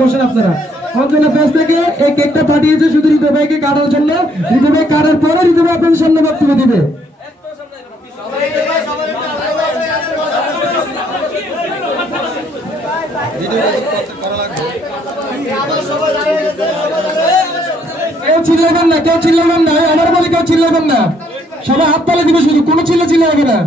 বসেন আপনারা অঞ্জনা পেজ থেকে এই কেকটা পাঠিয়েছে শুধু হৃদয় ভাইকে কাটার জন্য। হৃদয় ভাই কাটার পরে হৃদয় ভাই আপনাদের সামনে বক্তব্য দিবে। কেউ চিল্লাবেন না, কেউ চিল্লাবেন না, আমার বলে কেউ চিল্লাবেন না, সবাই হাত তালে দিবে, শুধু কোনো চিল্লা হবে না।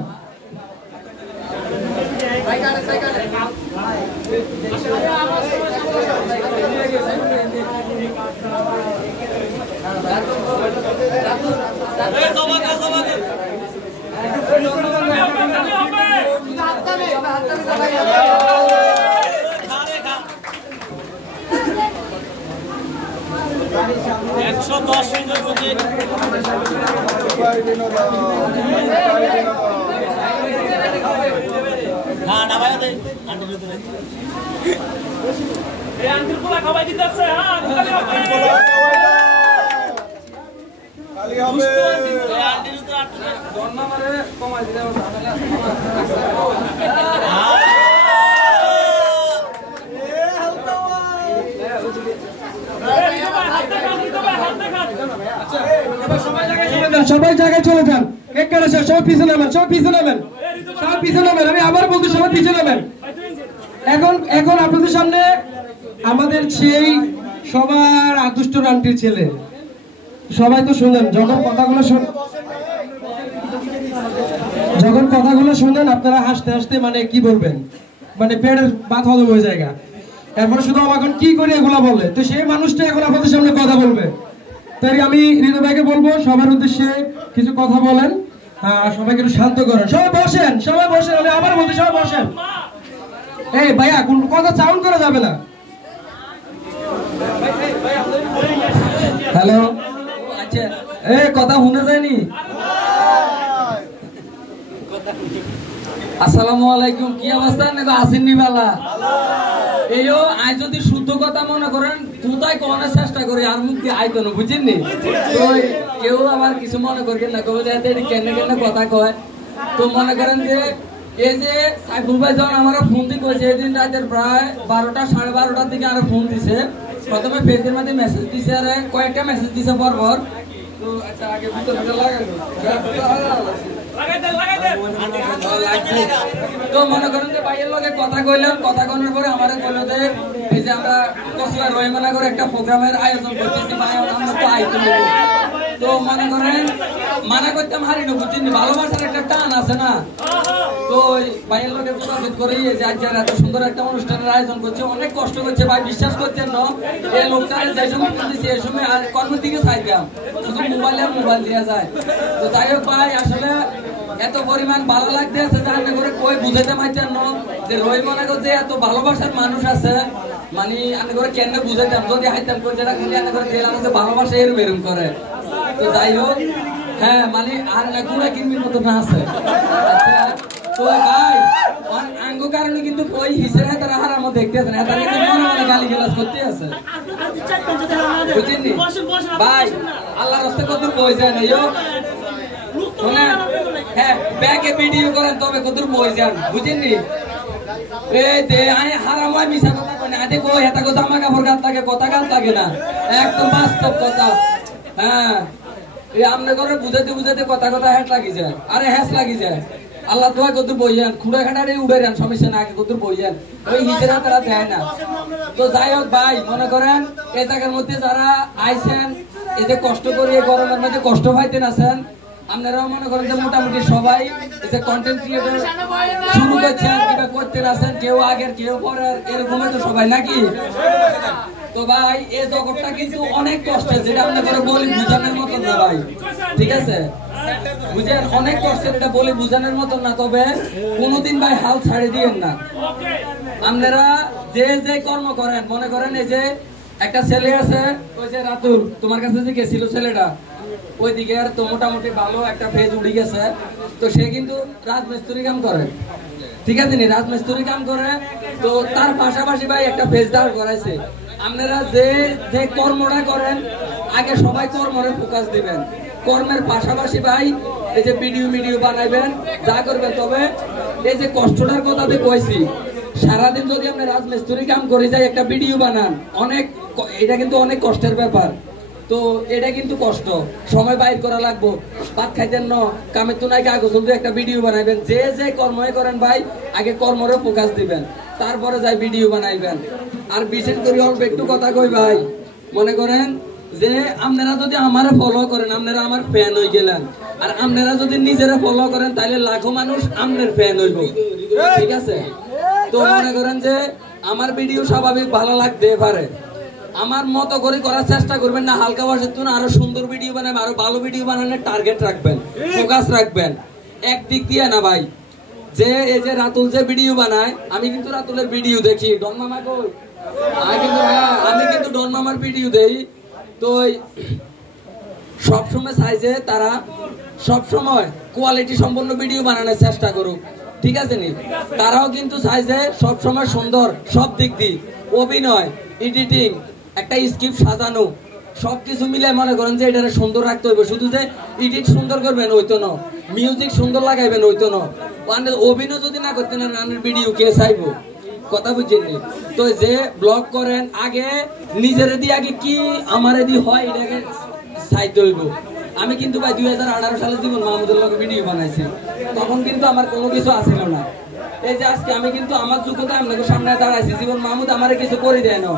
সবাই জায়গায় চলে যান, কেক কাটা শেষ, সবাই পিছনে নামেন, সবাই পিছনে নামেন, সবাই পিছনে নামেন। আমি আবার বলতে সবাই পিছনে নামেন। এখন আপনাদের সামনে আমাদের সেই সবার আদুষ্ট রানটির ছেলে, সবাই তো শুনেন, যখন কথাগুলো শুনেন আপনারা হাসতে হাসতে মানে কি বলবেন, মানে পেটের ভাত হজম হয়ে যায়। এরপরে শুধু এখন কি করি এগুলা বলে, তো সেই মানুষটা এখন আপনাদের সামনে কথা বলবে। তাই আমি হৃদয় ভাইকে বলবো সবার উদ্দেশ্যে কিছু কথা বলেন, সবাইকে একটু শান্ত করেন। সবাই বসেন, সবাই বসেন, আমি আবার বলছি সবাই বসেন। এই ভাইয়া কোন কথা সাউন্ড করা যাবে না। হ্যালো, আচ্ছা কথা শুনে যায়নি? আসসালামু আলাইকুম, কি অবস্থা? আসেননি বালা? এইও আই যদি শুদ্ধ কথা মনে করেন তুই করার চেষ্টা করি, আর মুখ দিয়ে আইতো না, বুঝেননি? তো কেউ আবার কিছু মনে করবেন না, কবে কেনে কেনে কথা কয়। তো মনে করেন যে এই যে সাইফুল ভাই যখন আমার ফোন দিয়ে কয়েছে, এদিন রাতের প্রায় 12টা 12:30টার দিকে আরো ফোন দিছে। প্রথমে ফেসের মধ্যে মেসেজ দিছে, আর কয়েকটা মেসেজ দিছে পরপর। তো আচ্ছা আগে ভিতরে লাগানো তো মনে করেন যে ভাইয়ের লগে কথা কইলাম, কথা কইনার পরে আমারে কইলো যে এই যে আমরা কসবা রহিমানা করে একটা প্রোগ্রামের আয়োজন করতেছি, ভাই আমরা তো আইতে দেব। তো মনে করেন মানা করতাম হারি না, বুঝছেন? ভালোবাসার একটা টান আছে না। তো ভাইয়ের লগে যোগাযোগ করি যে আজ এত সুন্দর একটা অনুষ্ঠানের আয়োজন করছে, অনেক কষ্ট করছে ভাই, বিশ্বাস করছেন না? এই লোকটা যে সময় করতেছি এই সময় আর কর্মের দিকে চাইতাম, শুধু মোবাইল দেওয়া যায়। তো যাই হোক ভাই, আসলে এত পরিমাণ ভালো লাগতে আছে যে করে কই বুঝাইতে পারতেন না যে রহিমানা যে এত ভালোবাসার মানুষ আছে, মানে আমি করে কেন বুঝাইতাম যদি হাইতাম কই যেটা খালি আমি করে দিলাম যে ভালোবাসা এর মেরুম করে। তো যাই হোক, হ্যাঁ মানে আর না গুড়া কিনবির মতো না আছে। আচ্ছা তো ভাই আঙ্গ কারণে কিন্তু ওই হিসেবে তারা হারামো দেখতে আছে না, তারা কিন্তু মনে মনে গালি গালাজ করতে আছে, বুঝেননি ভাই? আল্লাহর রাস্তায় কত বই যায় না, হ্যাঁ ব্যাগে ভিডিও করেন তবে কত বই যান, বুঝেননি? এই যে আমি হারাম হয় মিশা কথা কই না, আজকে কই এটা কথা জামা কাপড় গাত লাগে, কথা গাত লাগে না, একদম বাস্তব কথা। হ্যাঁ এই আমনে করে বুঝাতে বুঝাতে কথা হ্যাস লাগি যায়, আরে হ্যাস লাগি যায়। আল্লাহ দোয়া কত বইয়ান খুঁড়া খাটারে উড়ে যান, সমস্যা না, আগে কত বইয়ান, ওই হিজরা তারা দেয় না। তো যাই হোক ভাই, মনে করেন এই জায়গার মধ্যে যারা আইছেন, এই যে কষ্ট করে গরমের মধ্যে কষ্ট পাইতেন আছেন, আপনারাও মনে করেন যে মোটামুটি সবাই এই যে কন্টেন্ট ক্রিয়েটর শুরু করছেন কিংবা করতে আছেন, কেউ আগের কেউ পরের, এরকমই তো সবাই নাকি? তো ভাই এই জগৎটা কিন্তু অনেক কষ্টের, যেটা আপনাদের বলি বুঝানোর মতো না ভাই, ঠিক আছে? বুঝেন অনেক কষ্টের, এটা বলি বুঝানোর মতো না। তবে কোনোদিন ভাই হাল ছাড়ে দিয়েন না। আপনারা যে যে কর্ম করেন, মনে করেন এই যে একটা ছেলে আছে ওই যে রাতুল, তোমার কাছে যে গেছিল ছেলেটা, ওই দিকে আর তো মোটামুটি ভালো একটা ফেজ উঠে গেছে। তো সে কিন্তু রাজমিস্ত্রি কাম করে, ঠিক আছে নি? রাজমিস্ত্রি কাম করে, তো তার পাশাপাশি ভাই একটা ফেজ দাঁড় করাইছে। আপনারা যে যে কর্মটা করেন আগে সবাই কর্মরে ফোকাস দিবেন, কর্মের পাশাপাশি ভাই এই যে ভিডিও বানাইবেন, যা করবেন। তবে এই যে কষ্টটার কথা কইছি, সারাদিন যদি আপনি রাজমিস্ত্রি কাম করে যাই একটা ভিডিও বানান, এটা কিন্তু অনেক কষ্টের ব্যাপার। তো এটা কিন্তু কষ্ট, সময় বাইর করা লাগবো। ভাত খাইতেন ন কামে তো নাই কাগজ একটা ভিডিও বানাইবেন। যে কর্মই করেন ভাই, আগে কর্মরে ফোকাস দিবেন, তারপরে যাই ভিডিও বানাইবেন। আর বিশেষ করে অল্প একটু কথা কই ভাই, মনে করেন যে আপনারা যদি আমারে ফলো করেন, আপনারা আমার ফ্যান হয়ে গেলেন। আর আপনারা যদি নিজেরা ফলো করেন, তাহলে লাখো মানুষ আপনার ফ্যান হইব, ঠিক আছে? তো মনে করেন যে আমার ভিডিও স্বাভাবিক ভালো লাগতে পারে, আমার মতো করে করার চেষ্টা করবেন না। হালকা বয়সের জন্য আরো সুন্দর ভিডিও বানাবেন, আরো ভালো ভিডিও বানানোর টার্গেট রাখবেন, ফোকাস রাখবেন। একদিক দিয়ে না ভাই, যে এই যে রাতুল যে ভিডিও বানায়, আমি কিন্তু রাতুলের ভিডিও দেখি। ডন মামা কই? আমি কিন্তু ডন মামার ভিডিও দেই। তো সবসময় চাই যে তারা সবসময় কোয়ালিটি সম্পন্ন ভিডিও বানানোর চেষ্টা করুক, ঠিক আছে নি? তারাও কিন্তু চাই যে সবসময় সুন্দর, সব দিক দিয়ে অভিনয়, এডিটিং, একটা স্ক্রিপ্ট সাজানো, সবকিছু মিলে মনে করেন যে এটা সুন্দর রাখতে হইবে। শুধু যে এডিট সুন্দর করবেন ওইতো না, মিউজিক সুন্দর লাগাইবেন ওইতো না। অভিনয় যদি না করতেন রানের ভিডিও কে চাইবো? কথা বুঝছেন? তো যে ব্লগ করেন, আগে নিজের দিয়ে আগে কি আমার দিয়ে হয় এটাকে চাইতে হইব। আমি কিন্তু ভাই 2018 সালে জীবন মাহমুদের লগে ভিডিও বানাইছি, তখন কিন্তু আমার কোনো কিছু আসিল না। এই যে আজকে আমি কিন্তু আমার যোগ্যতা আপনাদের সামনে দাঁড়াইছি, জীবন মাহমুদ আমারে কিছু করে দেয় না।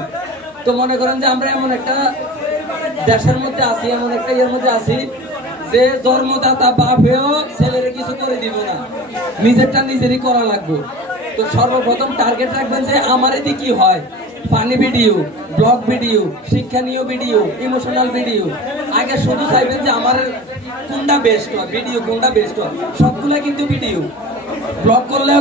তো মনে করেন যে আমরা এমন একটা দেশের মধ্যে আছি, এমন একটা ইয়ের মধ্যে আছি যে জন্মদাতা বাপেও ছেলেরে কিছু করে দিব না, নিজেরটা নিজেরই করা লাগবে। তো সর্বপ্রথম টার্গেট রাখবেন যে আমার এদিকে কি হয়, ফানি ভিডিও, ব্লগ ভিডিও, শিক্ষণীয় ভিডিও, ইমোশনাল ভিডিও। আগে শুধু চাইবেন যে আমার কোনটা বেস্ট হয়, ভিডিও কোনটা বেস্ট হয়, সবগুলা কিন্তু ভিডিও। ব্লগ করলে